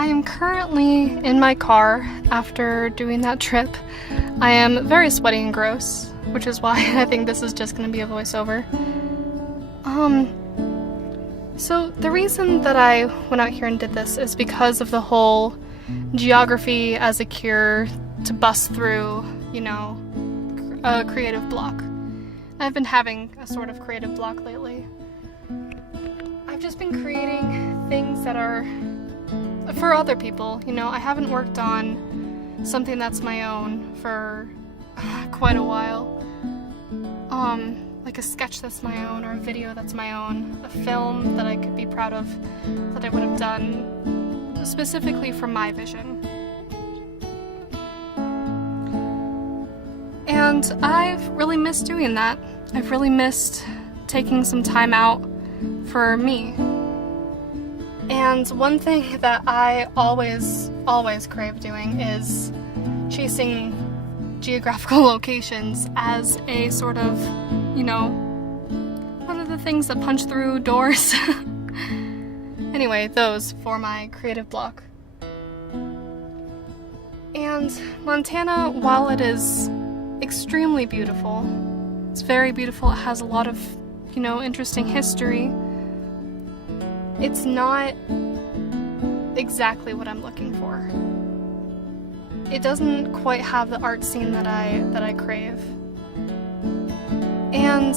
I am currently in my car after doing that trip. I am very sweaty and gross, which is why I think this is just going to be a voiceover. So the reason that I went out here and did this is because of the whole geography as a cure to bust through, you know, a creative block. I've been having a sort of creative block lately. I've just been creating things that are for other people, you know. I haven't worked on something that's my own for quite a while. Like a sketch that's my own, or a video that's my own, a film that I could be proud of, that I would have done specifically for my vision. And I've really missed doing that. I've really missed taking some time out for me. And one thing that I always crave doing is chasing geographical locations as a sort of, you know, what are the things that punch through doors? Anyway, those for my creative block. And Montana, while it is extremely beautiful, it's very beautiful, it has a lot of, you know, interesting history, it's not exactly what I'm looking for. It doesn't quite have the art scene that I crave. And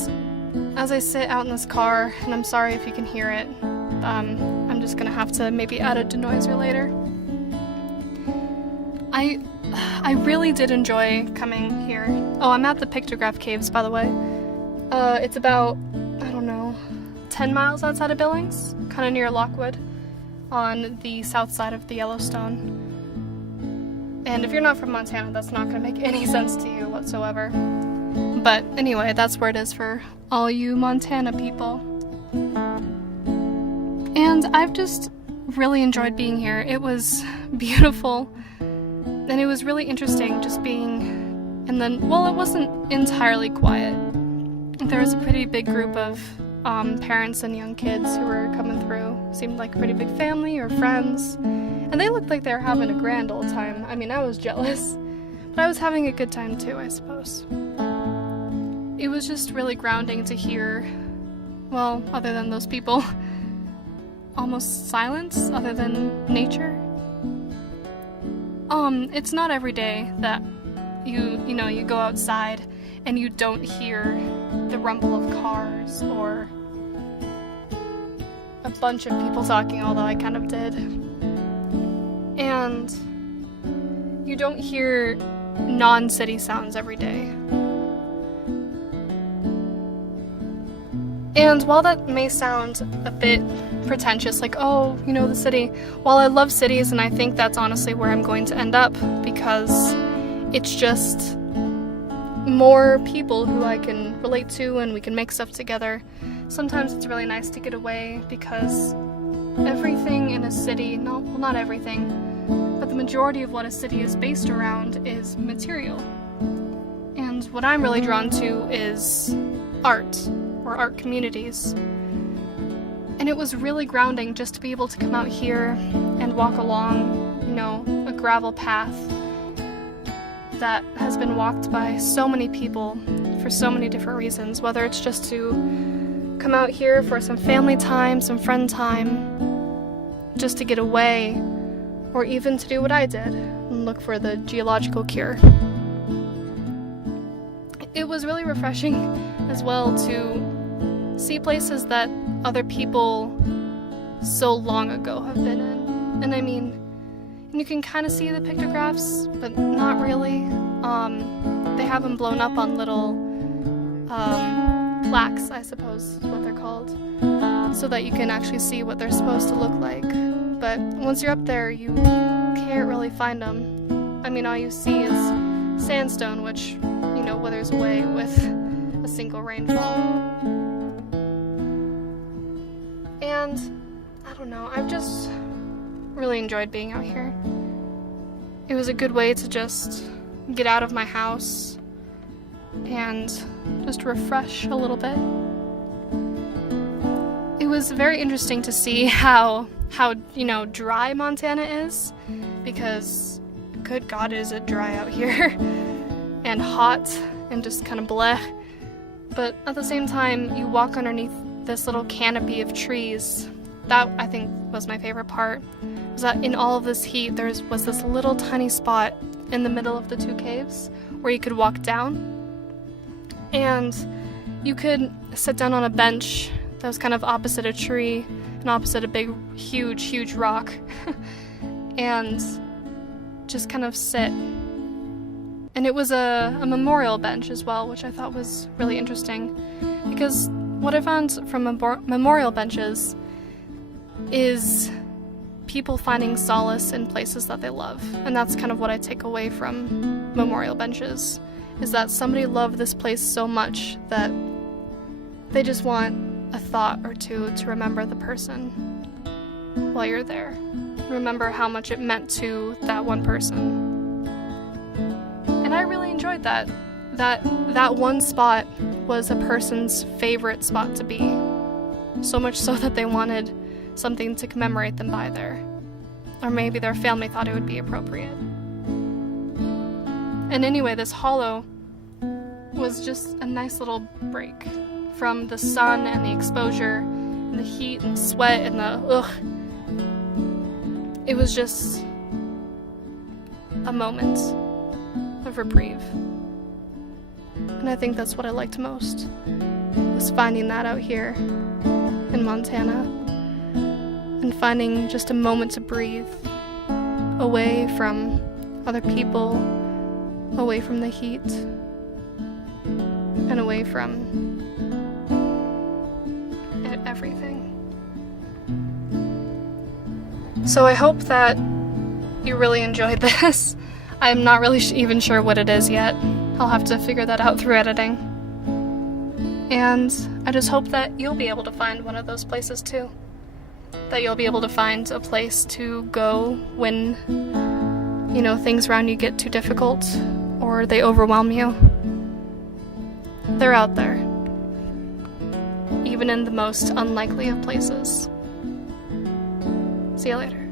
as I sit out in this car, and I'm sorry if you can hear it, I'm just gonna have to maybe add a denoiser later. I really did enjoy coming here. Oh, I'm at the Pictograph Caves, by the way. It's about, I don't know, 10 miles outside of Billings, kind of near Lockwood, on the south side of the Yellowstone. And if you're not from Montana, that's not going to make any sense to you whatsoever. But anyway, that's where it is for all you Montana people. And I've just really enjoyed being here. It was beautiful, and it was really interesting just being in the, well, it wasn't entirely quiet. There was a pretty big group of parents and young kids who were coming through. Seemed like a pretty big family or friends. And they looked like they were having a grand old time. I mean, I was jealous. But I was having a good time too, I suppose. It was just really grounding to hear, well, other than those people, almost silence, other than nature. It's not every day that you know, you go outside and you don't hear the rumble of cars or a bunch of people talking, although I kind of did. And you don't hear non-city sounds every day. And while that may sound a bit pretentious, like, oh, you know, the city, while I love cities, and I think that's honestly where I'm going to end up, because it's just more people who I can relate to and we can make stuff together. Sometimes it's really nice to get away, because everything in a city, no, well, not everything, but the majority of what a city is based around is material. And what I'm really drawn to is art, or art communities. And it was really grounding just to be able to come out here and walk along, you know, a gravel path that has been walked by so many people for so many different reasons, whether it's just to come out here for some family time, some friend time, just to get away, or even to do what I did and look for the geological cure. It was really refreshing as well to see places that other people so long ago have been in. And I mean, you can kind of see the pictographs, but not really. They have them blown up on little plaques, I suppose is what they're called, so that you can actually see what they're supposed to look like. But once you're up there, you can't really find them. I mean, all you see is sandstone, which, you know, withers away with a single rainfall. And I don't know, I've just really enjoyed being out here. It was a good way to just get out of my house and just refresh a little bit. It was very interesting to see how how, you know, dry Montana is, because good God, is it dry out here and hot and just kind of bleh. But at the same time, you walk underneath this little canopy of trees. That, I think, was my favorite part, was that in all of this heat, there was this little tiny spot in the middle of the two caves where you could walk down, and you could sit down on a bench that was kind of opposite a tree and opposite a big, huge rock and just kind of sit. And it was a memorial bench as well, which I thought was really interesting, because what I found from memorial benches is people finding solace in places that they love. And that's kind of what I take away from memorial benches, is that somebody loved this place so much that they just want a thought or two to remember the person while you're there. Remember how much it meant to that one person. And I really enjoyed that. That one spot was a person's favorite spot to be. So much so that they wanted something to commemorate them by there. Or maybe their family thought it would be appropriate. And anyway, this hollow was just a nice little break from the sun and the exposure and the heat and the sweat and the ugh. It was just a moment of reprieve. And I think that's what I liked most, was finding that out here in Montana, and finding just a moment to breathe away from other people, away from the heat, and away from everything. So I hope that you really enjoyed this. I'm not really even sure what it is yet. I'll have to figure that out through editing. And I just hope that you'll be able to find one of those places too. That you'll be able to find a place to go when, you know, things around you get too difficult or they overwhelm you. They're out there, even in the most unlikely of places. See you later.